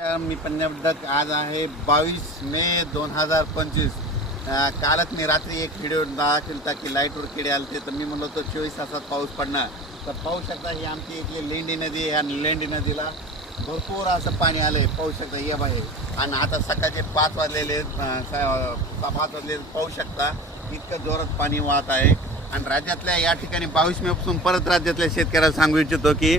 मी पंजाबधक आज आहे बावीस मे दोन हजार पंचवीस कालच मी रात्री एक व्हिडिओ दाखवता की लाईटवर किडे आले ते तर मी म्हणलो तो चोवीस तासात पाऊस पडणार तर पाहू शकता ही आमची इथली लेंडी नदी ह्या लेंडी नदीला भरपूर असं पाणी आलं आहे पाहू शकता ये बाहेर आणि आता सकाळचे पाच वाजलेले पाच वाजलेले पाहू शकता इतकं जोरात पाणी वाहत आहे आणि राज्यातल्या या ठिकाणी बावीस मेपासून परत राज्यातल्या शेतकऱ्याला सांगू इच्छितो की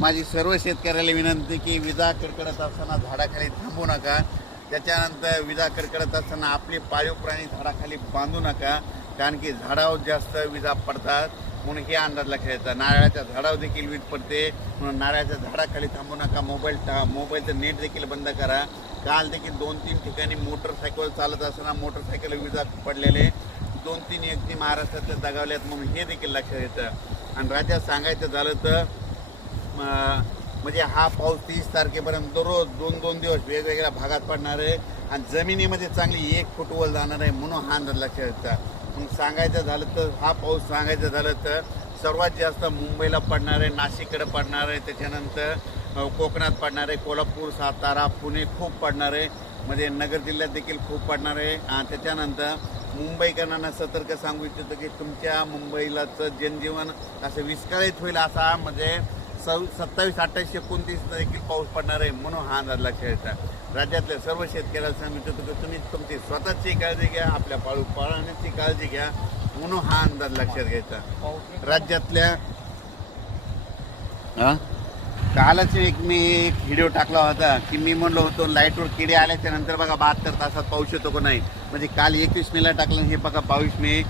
माझी सर्व शेतकऱ्याला विनंती की विजा कडकडत असताना झाडाखाली थांबू नका त्याच्यानंतर विजा कडकडत असताना आपले पाळीव प्राणी झाडाखाली बांधू नका कारण की झाडावर जास्त विजा पडतात म्हणून हे अंदाज लक्षात येतात नारळाच्या झाडावर देखील वीज पडते म्हणून नारळाच्या झाडाखाली थांबू नका मोबाईल टा मोबाईलचं नेट देखील बंद करा काल देखील दोन तीन ठिकाणी मोटरसायकल चालत असताना मोटरसायकल विजा पडलेले दोन तीन व्यक्ती महाराष्ट्रातल्या दगावल्यात म्हणून हे देखील लक्षात येतं आणि राज्यात सांगायचं झालं तर म्हणजे हा पाऊस तीस तारखेपर्यंत दररोज दोन दोन दिवस वेगवेगळ्या भागात पडणार आहे आणि जमिनीमध्ये चांगली एक फूट जाणार आहे म्हणून हा लक्षात येतात मग सांगायचं झालं तर हा पाऊस सांगायचं झालं तर सर्वात जास्त मुंबईला पडणार आहे नाशिककडे पडणार आहे त्याच्यानंतर कोकणात पडणार आहे कोल्हापूर सातारा पुणे खूप पडणार आहे म्हणजे नगर जिल्ह्यात देखील खूप पडणार आहे आणि त्याच्यानंतर मुंबईकरांना सतर्क सांगू इच्छितो की तुमच्या मुंबईलाचं जनजीवन असं विस्कळीत होईल असा म्हणजे सव सत्तावीस अठ्ठावीस एकोणतीस देखील पाऊस पडणार आहे म्हणून हा अंदाज लक्षात येतात राज्यातल्या सर्व शेतकऱ्याला सांगितलं की तुम्ही तुमची स्वतःची काळजी घ्या आपल्या पाळू पाळण्याची काळजी घ्या म्हणून हा अंदाज लक्षात घ्यायचा राज्यातल्या कालच एक मी एक व्हिडिओ टाकला होता की मी म्हणलो होतो लाईटवर किडे आल्याच्या नंतर बघा बहात्तर तासात पाऊस येतो का नाही म्हणजे काल एकवीस मेला टाकलं हे बघा बावीस मे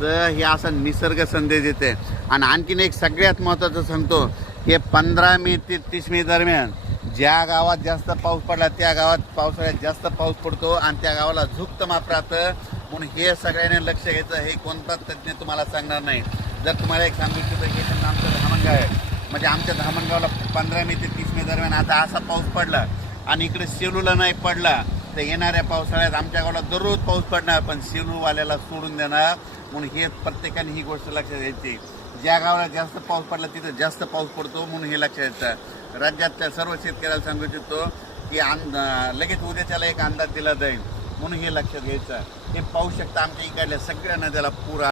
तर हे असा निसर्ग संदेश देते आणि आणखीन एक सगळ्यात महत्त्वाचं सांगतो हे पंधरा मे ते तीस मे दरम्यान ज्या गावात जास्त पाऊस पडला त्या गावात पावसाळ्यात जास्त पाऊस पडतो आणि त्या गावाला झुकतं माप राहतं म्हणून हे सगळ्यांनी लक्ष घ्यायचं हे कोणताच तज्ज्ञ तुम्हाला सांगणार नाही जर तुम्हाला एक सांगू इच्छितं हे त्यांना आमचं धामणगाव आहे म्हणजे आमच्या धामणगावला पंधरा मे ते तीस मे दरम्यान आता असा पाऊस पडला आणि इकडे सेलूला नाही पडला तर येणाऱ्या पावसाळ्यात आमच्या गावाला दररोज पाऊस पडणार पण सेलूवाल्याला सोडून देणार म्हणून हे प्रत्येकाने ही गोष्ट लक्षात घ्यायची ज्या गावाला जास्त पाऊस पडला तिथं जास्त पाऊस पडतो म्हणून हे लक्षात येतं राज्यातल्या सर्व शेतकऱ्याला सांगू इच्छितो की अंद लगेच उद्याच्याला एक अंदाज दिला जाईल म्हणून हे लक्षात घ्यायचं हे पाहू शकता आमच्या इकडल्या सगळ्या नद्याला पूर